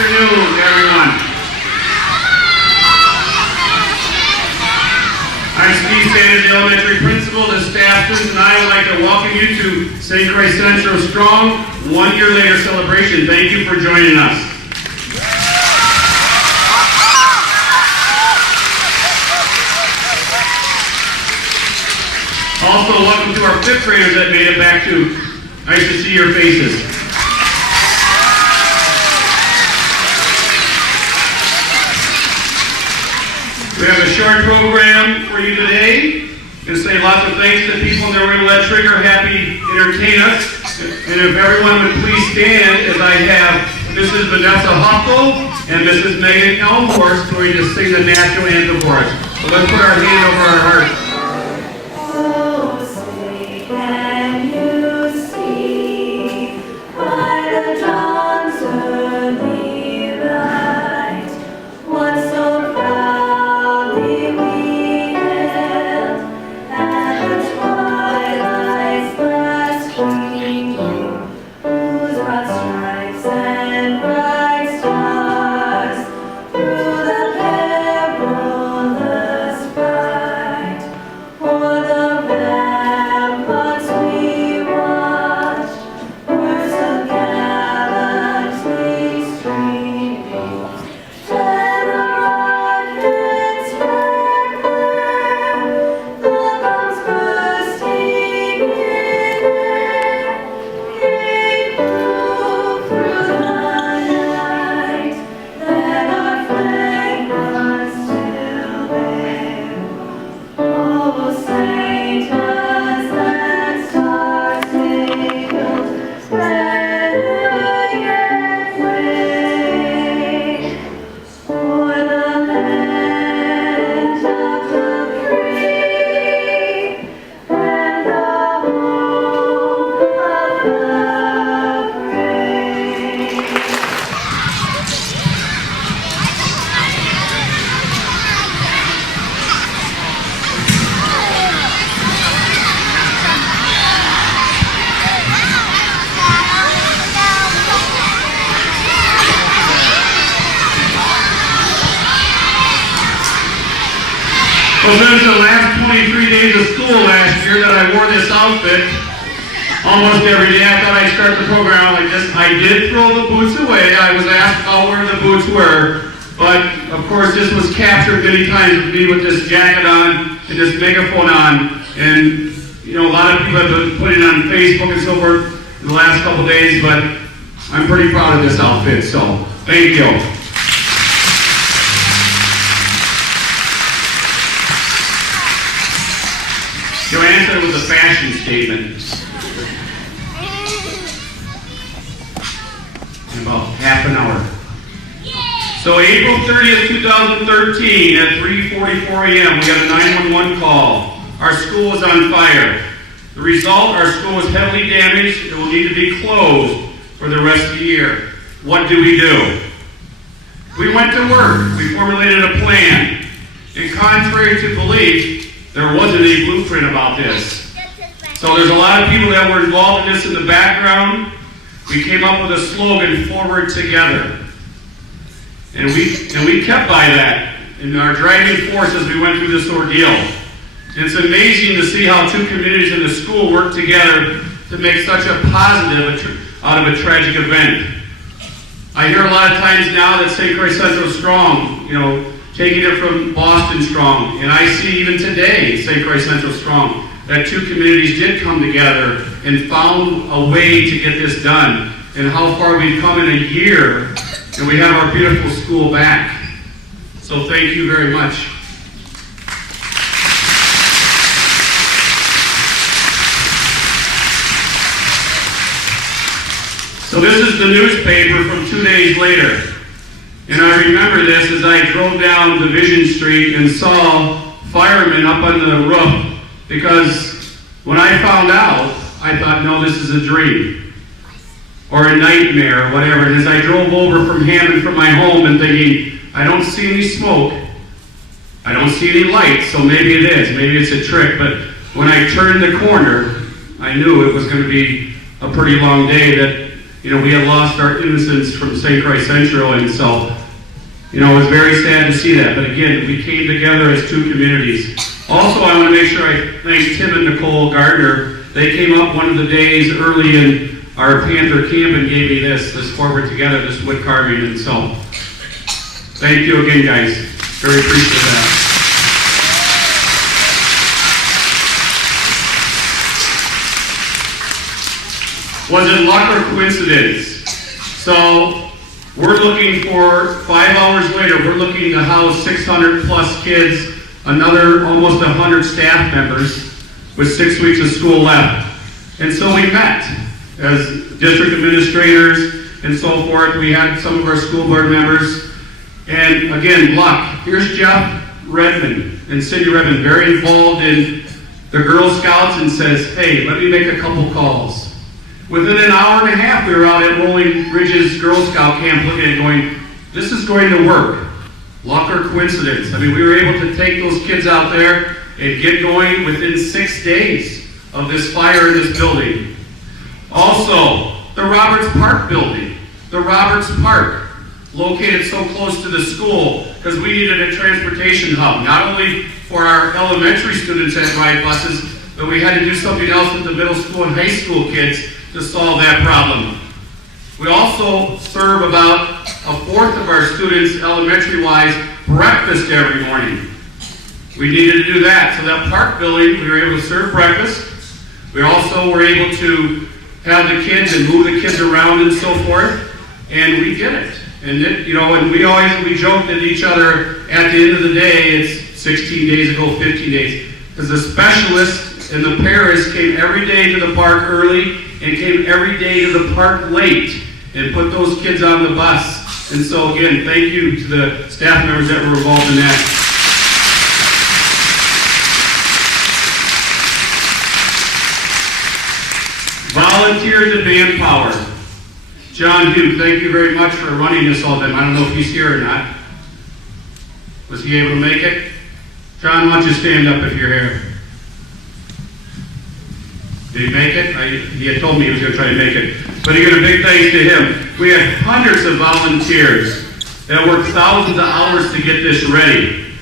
afternoon, everyone. I'm SCC Elementary Principal, the staff, students, and I would like to welcome you to St.Croix Central Strong 1 year later celebration. Thank you for joining us. Also, welcome to our 5th graders that made it back too. Nice to see your faces. We have a short program for you today. I'm going to say lots of thanks to people, and then we're going to let Trigger Happy entertain us. And if everyone would please stand, as I have Mrs. Vanessa Huffel and Mrs. Megan Elmhorst going to sing the national anthem for us. So let's put our hand over our heart. Well, since the last 23 days of school last year that I wore this outfit almost every day, I thought I'd start the program like this. I did throw the boots away. I was asked how where the boots were, but of course this was captured many times with me with this jacket on and this megaphone on. And you know, a lot of people have been putting it on Facebook and so forth in the last couple days, but I'm pretty proud of this outfit, so thank you. Joanne said it was a fashion statement. In about half an hour. So April 30th, 2013 at 3:44 a.m. we got a 911 call. Our school is on fire. The result, our school is heavily damaged and will need to be closed for the rest of the year. What do? We went to work. We formulated a plan. And contrary to belief, there wasn't any blueprint about this. So there's a lot of people that were involved in this in the background. We came up with a slogan, forward together. And we kept by that in our driving force as we went through this ordeal. It's amazing to see how two communities in the school work together to make such a positive out of a tragic event. I hear a lot of times now that St.Croix Central Strong, you know, taking it from Boston Strong, and I see even today, St.Croix Central Strong, that two communities did come together and found a way to get this done, and how far we've come in a year, and we have our beautiful school back. So thank you very much. So this is the newspaper from 2 days later. And I remember this as I drove down Division Street and saw firemen up on the roof, because when I found out, I thought, no, this is a dream or a nightmare or whatever. And as I drove over from Hammond from my home and thinking, I don't see any smoke, I don't see any lights, so maybe it is, maybe it's a trick. But when I turned the corner, I knew it was going to be a pretty long day, that we had lost our innocents from St. Croix Central, and so, it was very sad to see that. But again, we came together as two communities. Also, I want to make sure I thank Tim and Nicole Gardner. They came up one of the days early in our Panther camp and gave me this forward together, this wood carving, and so thank you again, guys. Very appreciative of that. Was it luck or coincidence? So we're looking for 5 hours later, we're looking to house 600 plus kids, another almost 100 staff members with 6 weeks of school left. And so we met as district administrators and so forth. We had some of our school board members. And again, luck. Here's Jeff Redmond and Cindy Redmond, very involved in the Girl Scouts, and says, hey, let me make a couple calls. Within an hour and a half, we were out at Rolling Ridge's Girl Scout camp looking at it going, this is going to work. Luck or coincidence? I mean, we were able to take those kids out there and get going within 6 days of this fire in this building. Also, the Roberts Park building. The Roberts Park, located so close to the school, because we needed a transportation hub, not only for our elementary students that ride buses, but we had to do something else with the middle school and high school kids to solve that problem. We also serve about a fourth of our students, elementary-wise, breakfast every morning. We needed to do that. So that park building, we were able to serve breakfast. We also were able to have the kids and move the kids around and so forth, and we did it. And and we joked at each other at the end of the day, it's 16 days ago, 15 days, because the specialists and the paras came every day to the park early and came every day to the park late and put those kids on the bus. And so again, thank you to the staff members that were involved in that. Volunteers and manpower. John Hugh, thank you very much for running this all the time. I don't know if he's here or not. Was he able to make it? John, why don't you stand up if you're here? Did he make it? He had told me he was going to try to make it. But again, a big thanks to him. We had hundreds of volunteers that worked thousands of hours to get this ready.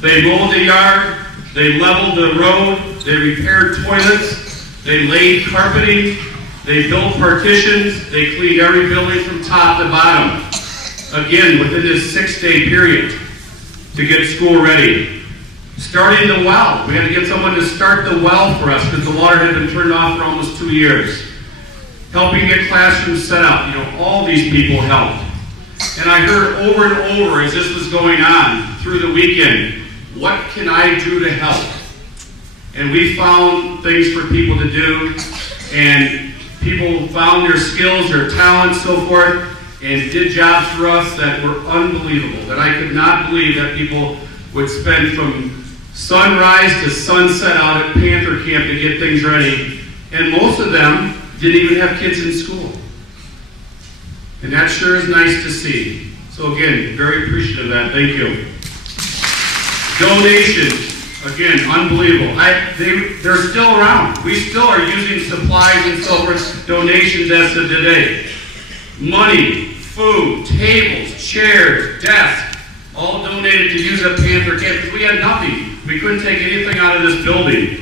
They mowed the yard, they leveled the road, they repaired toilets, they laid carpeting, they built partitions, they cleaned every building from top to bottom. Again, within this 6-day period to get school ready. Starting the well. We had to get someone to start the well for us because the water had been turned off for almost 2 years. Helping get classrooms set up. All these people helped. And I heard over and over as this was going on through the weekend, what can I do to help? And we found things for people to do, and people found their skills, their talents, so forth, and did jobs for us that were unbelievable, that I could not believe that people would spend from sunrise to sunset out at Panther Camp to get things ready. And most of them didn't even have kids in school. And that sure is nice to see. So again, very appreciative of that. Thank you. Donations. Again, unbelievable. They're still around. We still are using supplies and so forth, donations as of today. Money, food, tables, chairs, desks, all donated to use at Panther Camp because we had nothing. We couldn't take anything out of this building.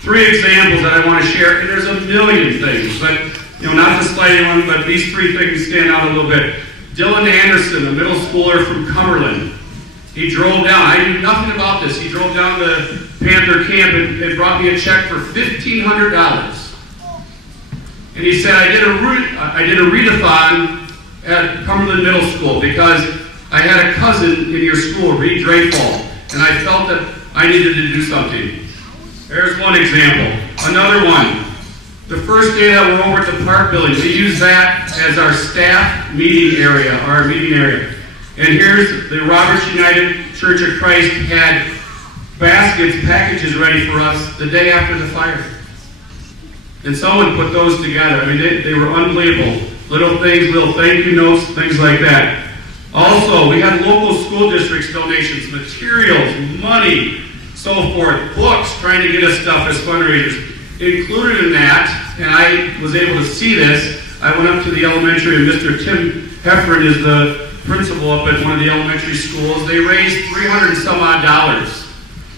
3 examples that I want to share, and there's a million things, but not to slight anyone, but these 3 things stand out a little bit. Dylan Anderson, a middle schooler from Cumberland, he drove down. I knew nothing about this. He drove down to Panther Camp and brought me a check for $1,500. And he said, I did a readathon at Cumberland Middle School because I had a cousin in your school, Reed Drayfall, and I felt that I needed to do something. There's one example. Another one. The first day that we're over at the park building, we use that as our staff meeting area, our meeting area. And here's the Roberts United Church of Christ had baskets, packages ready for us the day after the fire. And someone put those together. I mean, they were unbelievable. Little things, little thank you notes, things like that. Also, we had local school districts donations, materials, money, so forth, books, trying to get us stuff as fundraisers. Included in that, and I was able to see this, I went up to the elementary, and Mr. Tim Heffron is the principal up at one of the elementary schools. They raised $300 and some odd.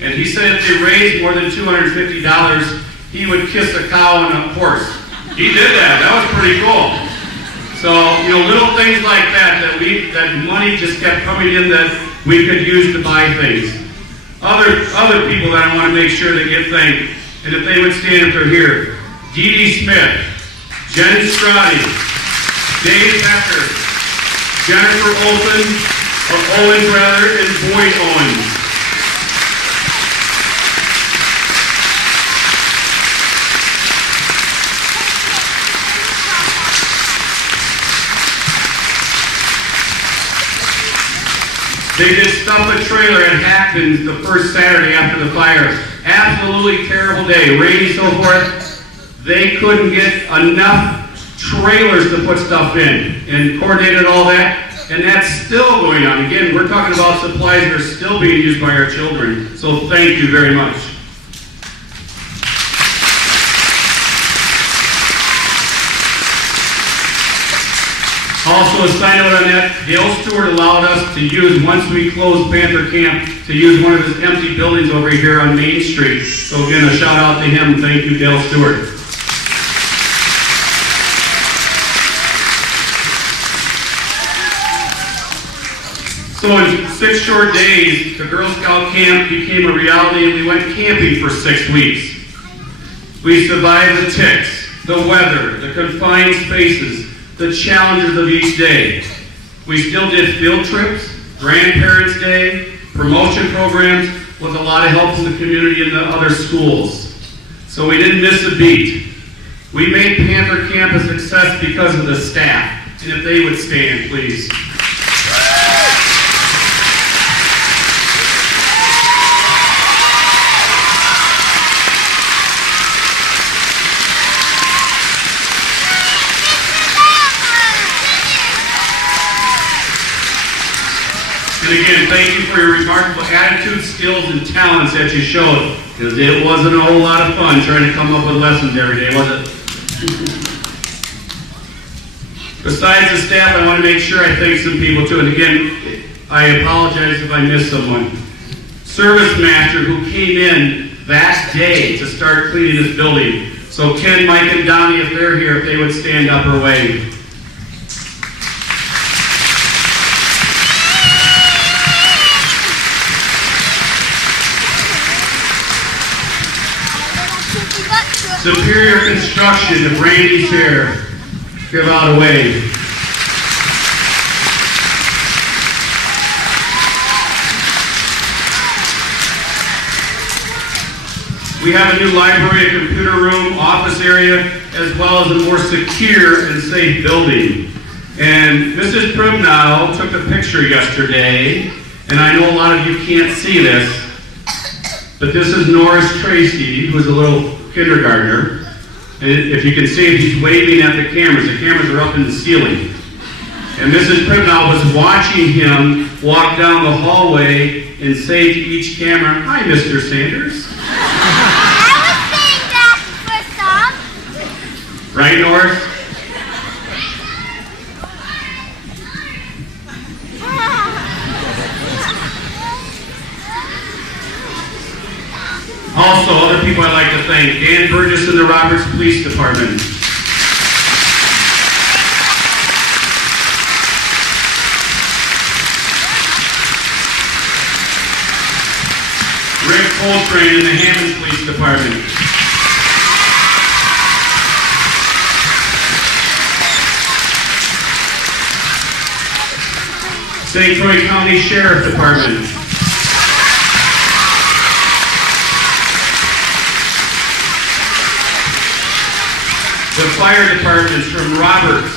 And he said if they raised more than $250, he would kiss a cow and a horse. He did that. That was pretty cool. So, little things like that money just kept coming in that we could use to buy things. Other people that I want to make sure they get thanked, and if they would stand if they're here. Dee Dee Smith, Jen Strati, Dave Becker, Jennifer Olson, or Owens rather, and Boyd Owens. They did stuff a trailer at Hackman's the first Saturday after the fire. Absolutely terrible day, rainy, so forth. They couldn't get enough trailers to put stuff in and coordinated all that, and that's still going on. Again, we're talking about supplies that are still being used by our children, so thank you very much. Also, a side note on that, Dale Stewart allowed us to use, once we closed Panther Camp, to use one of his empty buildings over here on Main Street. So again, a shout out to him. Thank you, Dale Stewart. So in 6 short days, the Girl Scout camp became a reality, and we went camping for 6 weeks. We survived the ticks, the weather, the confined spaces, the challenges of each day. We still did field trips, Grandparents' Day, promotion programs with a lot of help from the community and the other schools. So we didn't miss a beat. We made Panther Camp a success because of the staff. And if they would stand, please. And again, thank you for your remarkable attitude, skills, and talents that you showed, because it wasn't a whole lot of fun trying to come up with lessons every day, was it? Besides the staff, I want to make sure I thank some people too. And again, I apologize if I missed someone. Service Master who came in that day to start cleaning this building. So Ken, Mike, and Donnie, if they're here, if they would stand up or wave. Superior Construction of Randy's here. Give out a wave. We have a new library, a computer room, office area, as well as a more secure and safe building. And Mrs. Primnow took a picture yesterday, and I know a lot of you can't see this, but this is Norris Tracy, who's a little kindergartner. And if you can see it, he's waving at the cameras. The cameras are up in the ceiling. And Mrs. Primnow was watching him walk down the hallway and say to each camera, "Hi, Mr. Sanders." I was saying that for some. Right, Norris? Also, other people I'd like to thank, Dan Burgess in the Roberts Police Department. Rick Coltrane in the Hammond Police Department. St.Croix County Sheriff Department. The fire departments from Roberts.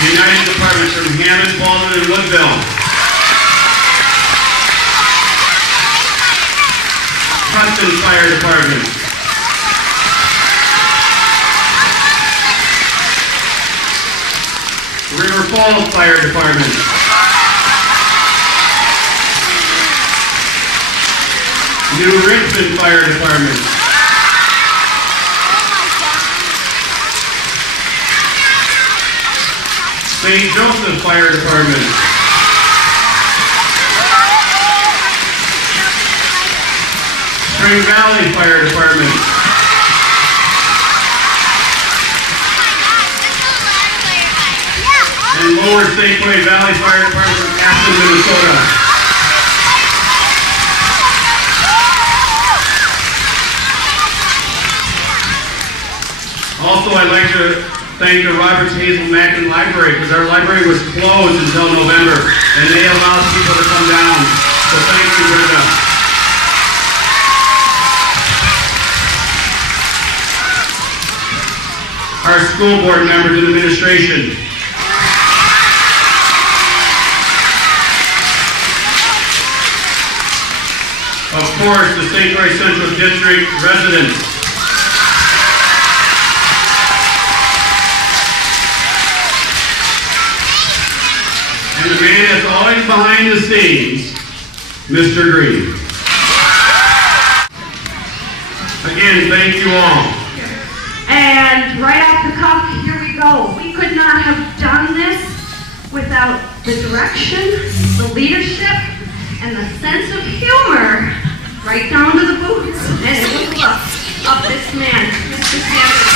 The United Departments from Hammond, Baldwin, and Woodville. Preston Fire Department. River Falls Fire Department. New Richmond Fire Department. St. Joseph Fire Department. Spring Valley Fire Department. And Lower St. Croix Valley Fire Department from Hammond, Minnesota. Also, I'd like to thank the Roberts Hazel Mackin Library because our library was closed until November and they allowed people to come down. So thank you, Brenda. Our school board members and administration. Of course, the St. Croix Central District residents. And the man that's always behind the scenes, Mr. Green. Again, thank you all. And right off the cuff, here we go. We could not have done this without the direction, the leadership, and the sense of humor, right down to the boots. And it was love of this man, Mr. Sanders.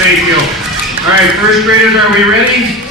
Thank you. All right, first graders, are we ready?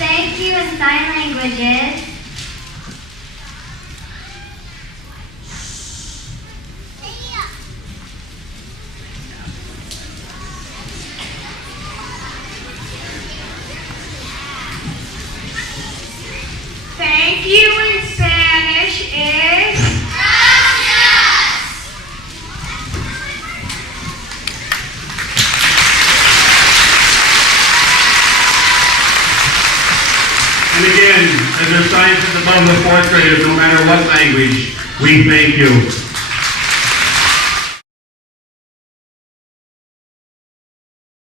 Thank you in sign languages. Thank you in Spanish is... Gracias. And again, as their sign says above the fourth graders, no matter what language, we thank you.